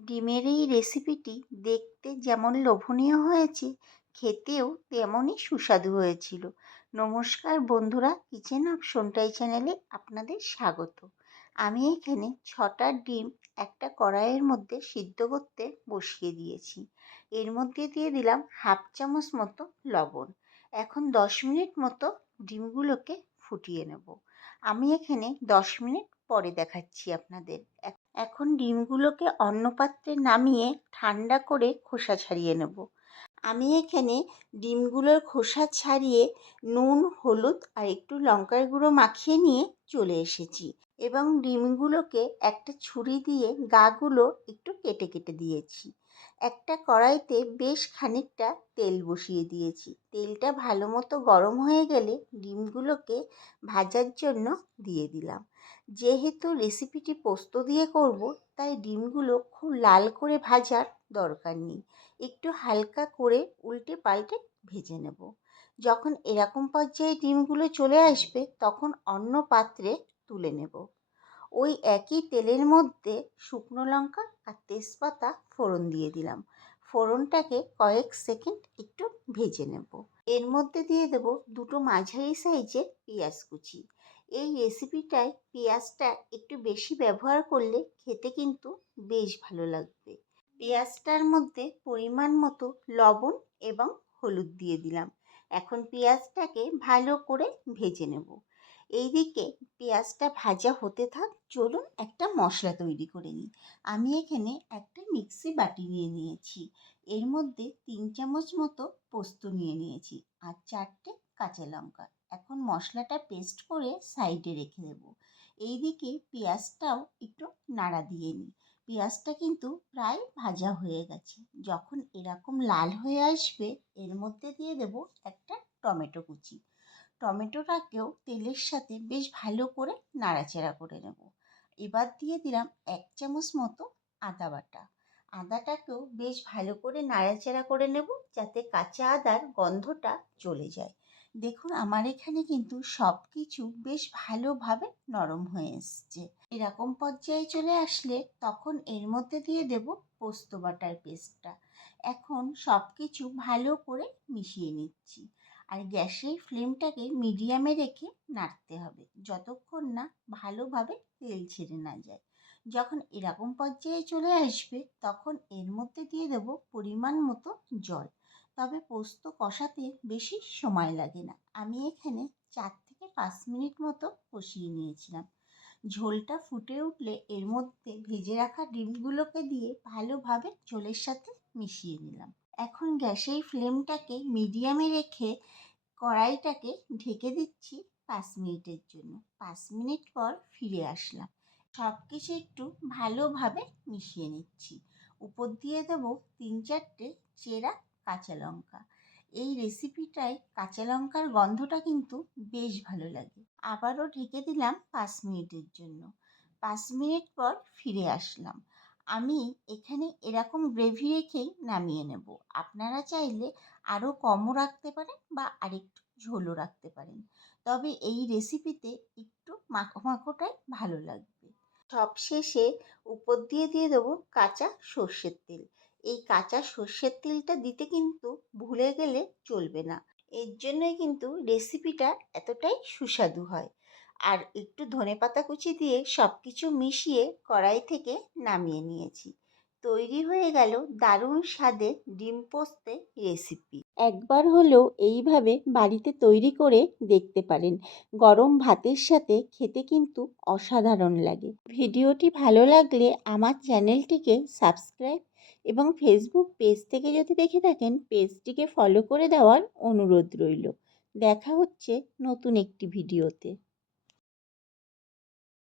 ডিমের এই রেসিপিটি দেখতে যেমন লোভনীয় হয়েছে, খেতেও তেমনই সুস্বাদু হয়েছিল। নমস্কার বন্ধুরা, কিচেন অফ সোনটাই চ্যানেলে আপনাদের স্বাগত। আমি এখানে 6টা ডিম একটা কড়াইয়ের মধ্যে সিদ্ধ করতে বসিয়ে দিয়েছি। এর মধ্যে দিয়ে দিলাম হাফ চামচ মতো লবণ। এখন 10 মিনিট মতো ডিমগুলোকে ফুটিয়ে নেব। আমি এখানে 10 মিনিট পরে দেখাচ্ছি আপনাদের। এখন ডিমগুলোকে অন্য পাত্রে নামিয়ে ঠান্ডা করে খোসা ছাড়িয়ে নেব। আমি এখানে ডিমগুলোর খোসা ছাড়িয়ে নুন, হলুদ আর একটু লঙ্কার গুঁড়ো মাখিয়ে নিয়ে চলে এসেছি এবং ডিমগুলোকে একটা ছুরি দিয়ে গাগুলো একটু কেটে কেটে দিয়েছি। একটা কড়াইতে বেশ খানিকটা তেল বসিয়ে দিয়েছি। তেলটা ভালো মতো গরম হয়ে গেলে ডিমগুলোকে ভাজার জন্য দিয়ে দিলাম। যেহেতু রেসিপিটি পোস্ত দিয়ে করব, তাই ডিমগুলো খুব লাল করে ভাজার দরকার নেই। একটু হালকা করে উল্টে পাল্টে ভেজে নেব। যখন এরকম পর্যায়ে ডিমগুলো চলে আসবে, তখন অন্য পাত্রে তুলে নেব। ওই একই তেলের মধ্যে শুকনো লঙ্কা আর তেজপাতা ফোড়ন দিয়ে দিলাম। ফোড়নটাকে কয়েক সেকেন্ড একটু ভেজে নেব। এর মধ্যে দিয়ে দেব দুটো মাঝারি সাইজের পেঁয়াজ কুচি। এই রেসিপিটায় পেঁয়াজটা একটু বেশি ব্যবহার করলে খেতে কিন্তু বেশ ভালো লাগবে। পেঁয়াজটার মধ্যে পরিমাণ মতো লবণ এবং হলুদ দিয়ে দিলাম। এখন পেঁয়াজটাকে ভালো করে ভেজে নেব। এইদিকে পেঁয়াজটা ভাজা হতে থাক, চলুন একটা মশলা তৈরি করে নিই। আমি এখানে একটা মিক্সি বাটি নিয়ে নিয়েছি। এর মধ্যে 3 চামচ মতো পোস্ত নিয়ে নিয়েছি আর 4টে কাঁচা লঙ্কা। এখন মশলাটা পেস্ট করে সাইডে রেখে দেব। এইদিকে পেঁয়াজটাও একটু নাড়া দিয়ে নিই। পেঁয়াজটা কিন্তু প্রায় ভাজা হয়ে গেছে। যখন এরকম লাল হয়ে আসবে, এর মধ্যে দিয়ে দেব একটা টমেটো কুচি। টমেটোটাকেও তেলের সাথে বেশ ভালো করে নাড়াচাড়া করে নেব। এবার দিয়ে দিলাম 1 চামচ মতো আদা বাটা। আদাটাকেও বেশ ভালো করে নাড়াচাড়া করে নেব, যাতে কাঁচা আদার গন্ধটা চলে যায়। দেখুন, আমার এখানে কিন্তু সব কিছু বেশ ভালোভাবে নরম হয়ে এসছে। এরকম পর্যায়ে চলে আসলে তখন এর মধ্যে দিয়ে দেব পোস্ত বাটার পেস্টটা। এখন সব কিছু ভালো করে মিশিয়ে নিচ্ছি। আর গ্যাসের ফ্লেমটাকে মিডিয়ামে রেখে নাড়তে হবে, যতক্ষণ না ভালোভাবে তেল ছেড়ে না যায়। যখন এরকম পর্যায়ে চলে আসবে, তখন এর মধ্যে দিয়ে দেব পরিমাণ মতো জল। তবে পোস্ত কষাতে বেশি সময় লাগে না। আমি এখানে 4 থেকে 5 মিনিট মতো কষিয়ে নিয়েছিলাম। ঝোলটা ফুটে উঠলে এর মধ্যে ভেজে রাখা ডিমগুলোকে দিয়ে ভালোভাবে ঝোলের সাথে মিশিয়ে নিলাম। এখন গ্যাসের ফ্লেমটাকে মিডিয়ামে রেখে কড়াইটাকে ঢেকে দিচ্ছি 5 মিনিটের জন্য। 5 মিনিট পর ফিরে আসলাম। সব কিছু একটু ভালোভাবে মিশিয়ে নিচ্ছি। উপর দিয়ে দেবো 3-4টে চেরা কাঁচা লঙ্কা। এই রেসিপিটায় কাঁচা লঙ্কার গন্ধটা কিন্তু বেশ ভালো লাগে। আবারও ঢেকে দিলাম 5 মিনিটের জন্য। 5 মিনিট পর ফিরে আসলাম। আমি এখানে এরকম গ্রেভি রেখেই নামিয়ে নেব। আপনারা চাইলে আরও কমও রাখতে পারেন বা আরেকটু ঝোলও রাখতে পারেন। তবে এই রেসিপিতে একটু মাখো মাখোটাই ভালো লাগবে। সবশেষে উপর দিয়ে দিয়ে দেবো কাঁচা সর্ষের তেল। এই কাঁচা সর্ষের তেলটা দিতে কিন্তু ভুলে গেলে চলবে না। এর জন্যই কিন্তু রেসিপিটা এতটাই সুস্বাদু হয়। আর একটু ধনেপাতা কুচি দিয়ে সব কিছু মিশিয়ে কড়াই থেকে নামিয়ে নিয়েছি। তৈরি হয়ে গেল দারুণ স্বাদের ডিম পোস্তের রেসিপি। একবার হলেও এইভাবে বাড়িতে তৈরি করে দেখতে পারেন। গরম ভাতের সাথে খেতে কিন্তু অসাধারণ লাগে। ভিডিওটি ভালো লাগলে আমার চ্যানেলটিকে সাবস্ক্রাইব এবং ফেসবুক পেজ থেকে যদি দেখে থাকেন, পেজটিকে ফলো করে দেওয়ার অনুরোধ রইল। দেখা হচ্ছে নতুন একটি ভিডিওতে।